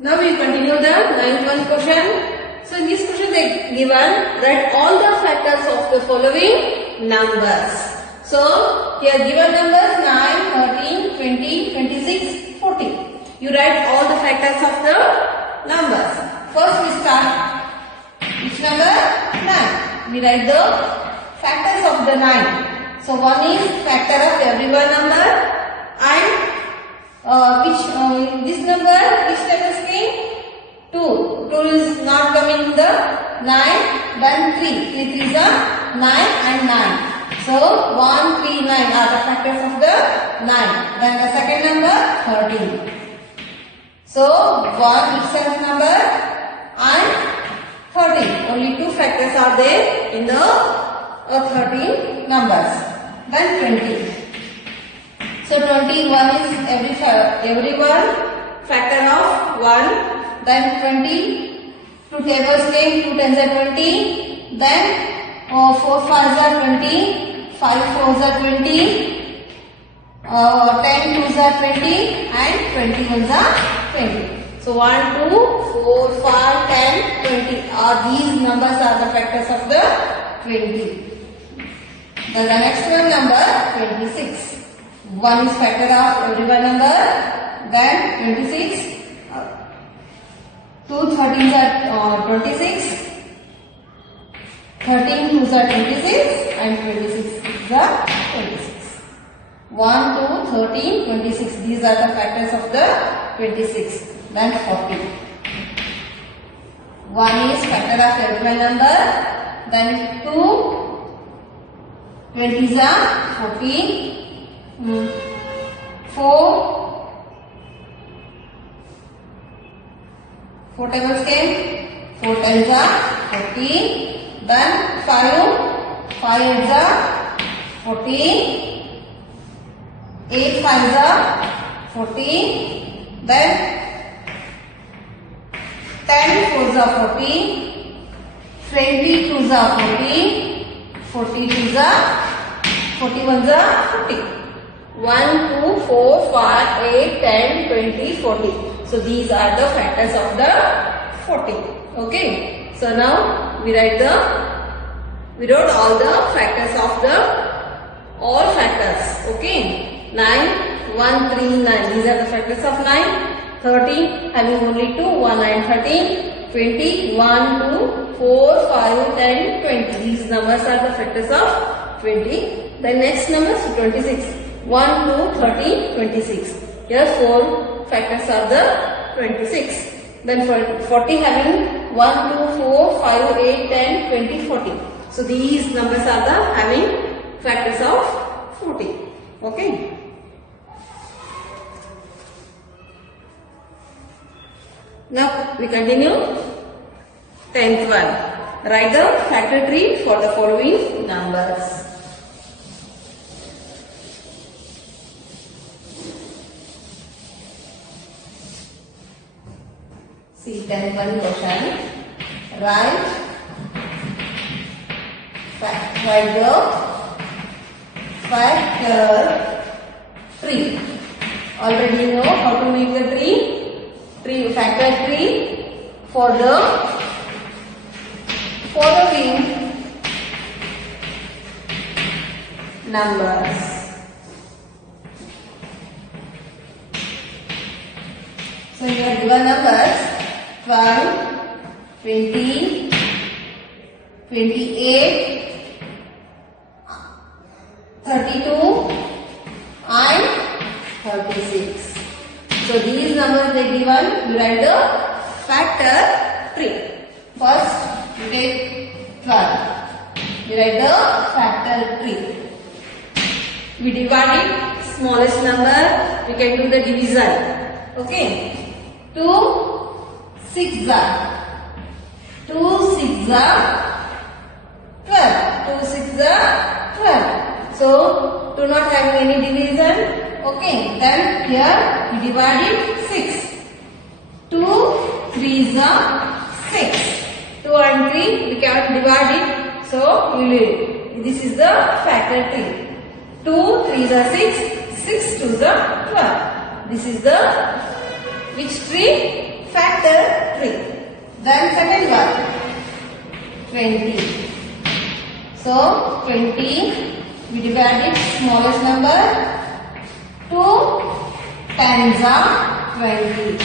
Now we continue the ninth one question. So in this question they given write all the factors of the following numbers. So here given numbers 9, 13, 20, 26, 40. You write all the factors of the numbers. First we start which number? 9. We write the factors of the 9. So one is factor of every one number and this number which time is came? 2. 2 is not coming in the 9, then 3. 3 is 9 and 9. So 1, 3, 9 are the factors of the 9. Then the second number 13. So 1 itself number and 13. Only 2 factors are there in the 13 numbers. Then 20. So 21 is every one factor of 1. Then 20. 2 tables came, 2 tens are 20. Then 4 5s are 20. 5 4s are 20. 10 2s are 20 and 21s are 20. So 1, 2, 4, 5, 10, 20 are these numbers are the factors of the 20. Then the next one number 26. 1 is factor of every one number. Then 26. 2 13s are 26. 13 2s are 26 and 26 is 26. 1, 2, 13, 26. These are the factors of the 26. Then 40. 1 is factor of every one number. Then 2 20s are 40. 4 tables came. 4 tens are 40. Then 5 8s are 40. 8 5s are 40. Then 10 4s are 40. 20 2s are 40. 40 2s are 41s are 40. 1, 2, 4, 5, 8, 10, 20, 40. So these are the factors of the 40. Okay. So now we wrote all the factors of the all factors. Okay. 9, 1, 3, 9. These are the factors of 9. 13 having only 2, 1 and 13. 20, 1, 2, 4, 5, 10, 20. These numbers are the factors of 20. The next number is 26. 1, 2, 13, 26. Here 4 factors are the 26. Then for 40 having 1, 2, 4, 5, 8, 10, 20, 40. So these numbers are the having factors of 40. Okay. Now we continue 10th one. Write the factor tree for the following numbers. See 10th one question. Write the factor tree. Already you know how to make the factor tree for the following numbers. So here given numbers 12, 20, 28, 32 and 36. So these numbers they given, you write the factor tree. First you take 12. You write the factor tree. We divide it, smallest number, we can do the division. Okay. 2 6s are 2 6s are 12. 2 6s are 12. So do not have any division. Okay. Then here we divide it 6. 2 3s are 6. 2 and 3 we cannot divide it. So this is the factor tree. 2 3s are 6. 6 2s are 12. This is the which tree? factor 3. Then second one, 20. So 20, we divide it smallest number. 2 tens are 20.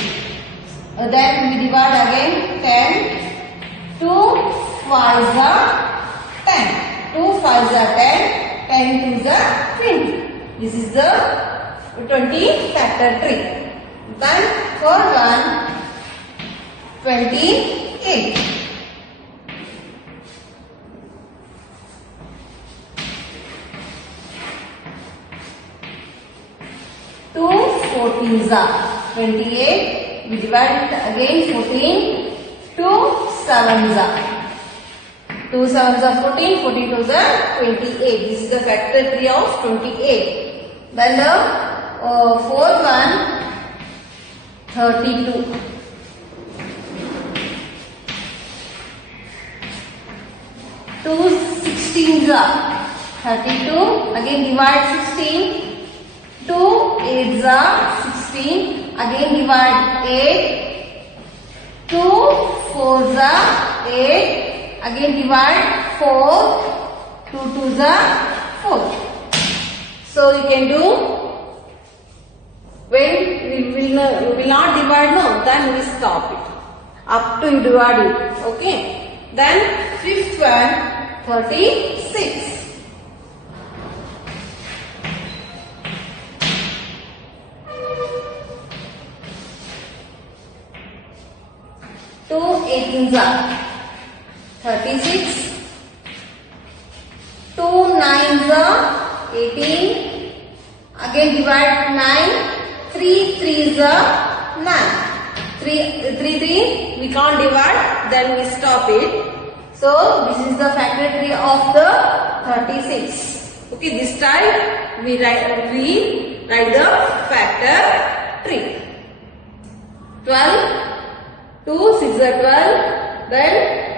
Then we divide again 10. 2 5s are 10. 2 5s are 10. 10 2s are 20. This is the 20 factor 3. Then third one, 28. 2 14s are 28. We divide it again 14. 2 7s are 2 7s are 14. 42s are 28. This is the factor 3 of 28. Then the fourth one, 32. 2 16s are 32. Again divide 16. 2 8s are 16. Again divide 8. 2 4s are 8. Again divide 4. 2 2s are 4. So you can do, when we will not divide now, then we stop it. Up to you divide it. Okay. Then fifth one, 36. 2 18s are 36. 2 9s are 18. Again divide 9. 3 3s are 9. 3 we can't divide, then we stop it. So this is the factor 3 of the 36. Okay, this time we write the factor 3. 12. 2 6 are 12. Then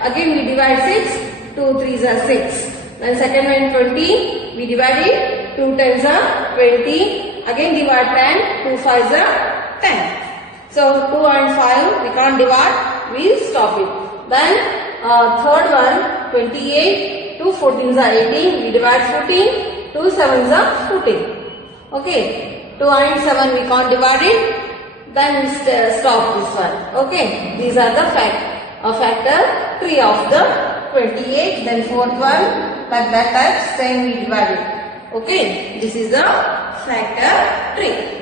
again we divide 6. 2 3s are 6. Then second one 20. We divide it. 2 10s are 20. Again divide 10. 2 5s are 10. So 2 and 5 we can't divide. We stop it. Then third one 28. 2 14s are 18. We divide 14. 2 7s are 14. Okay. 2 and 7 we can't divide it. Then we stop this one. Okay. These are the factor 3 of the 28. Then fourth one, like that type, same we divide it. Okay. This is the factor 3.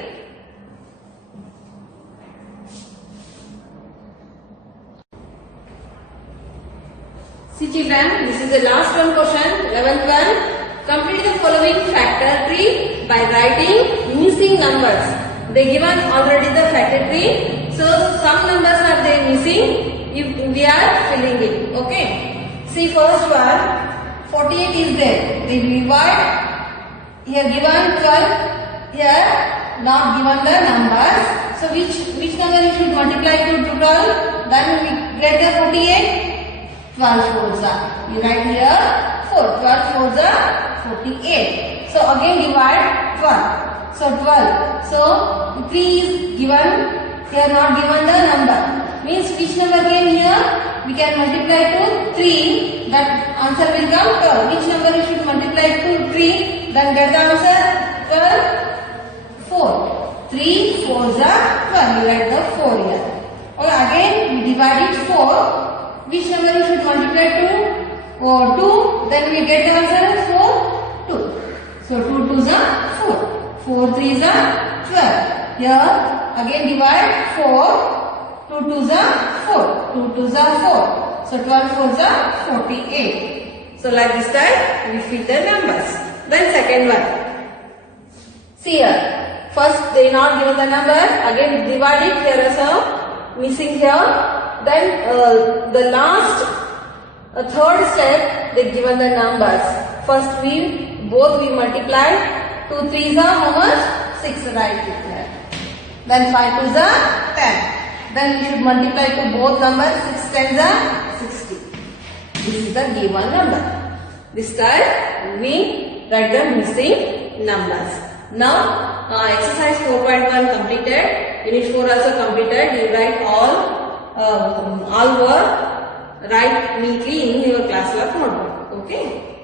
See children, this is the last one question, 11th one. Complete the following factor 3 by writing missing numbers. They given already the factor 3. So some numbers are they missing. If we are filling it. Okay. See first one, 48 is there. They divide. Here given 12. Here not given the numbers. So which number you should multiply to 12? Then we get the 48. 12 fours are. You write here 4. 12 fours are 48. So again divide 12. So 12. So 3 is given. Here not given the number. Means which number came here? We can multiply to 3. That answer will come 12. Which number you should multiply to 3? Then get the answer 12. 4. 3 fours are 12. You write the 4 here. Okay, again we divide it 4. Which number you should multiply to? 2. Then we get the answer 4. 2. So 2 2s are 4. 4 3s are 12. Here again divide 4. 2 2s are 4. 2 2s are 4. So 12 4s are 48. So like this type we fill the numbers. Then second one. See here. First they not given the number. Again divide it here also. Missing here. Then the last third step they given the numbers. First we multiply. 2 3s are how much? 6 right here. Then 5 2s are 10. Then we should multiply to both numbers. 6 10s are 60. This is the given number. This time we write the missing numbers. Now exercise 4.1 completed. Unit 4 also completed. You write all all work write neatly in your class work notebook. Okay.